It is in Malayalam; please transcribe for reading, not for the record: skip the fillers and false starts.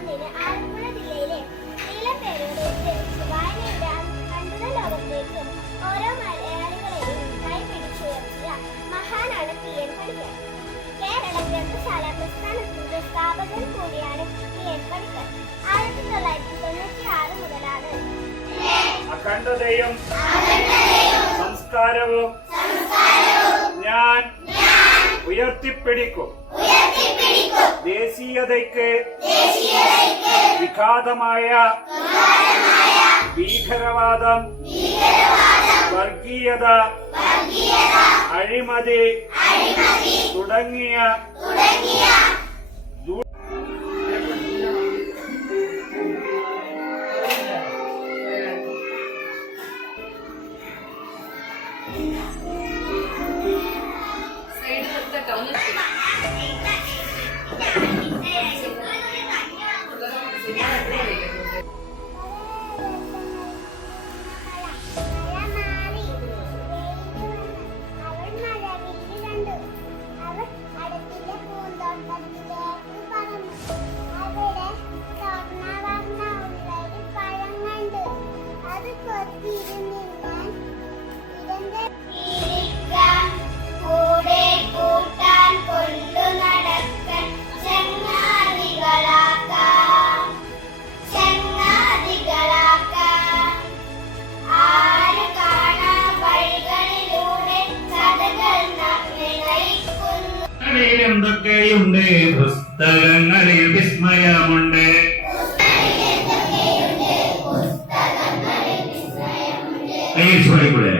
1 ആലപ്പുഴ ജില്ലയിലെ നീലപ്പേരൂരിൽ ജനിച്ച് വായനയുടെ അത്ഭുത ലോകത്തേക്ക് ഓരോ മലയാളികളെയും കൈപിടിച്ചുയർത്തിയ മഹാനാണ് P.N. പണിക്കർ. കേരള ഗ്രന്ഥശാല പ്രസ്ഥാനത്തിന്റെ സ്ഥാപകൻ കൂടിയാണ് P.N. പണിക്കർ. 1996 മുതലാണ് അഖണ്ഡതയും സംസ്കാരവും ഞാൻ ഉയർത്തിപ്പിടിക്കും. ദേശീയതയ്ക്ക് വിഘാതമായ ഭീകരവാദം, വർഗീയത, അഴിമതി തുടങ്ങിയ എന്തൊക്കെയുണ്ട് പുസ്തകങ്ങളിൽ വിസ്മയമുണ്ട്. കൈ ചോദിക്കൂടെ?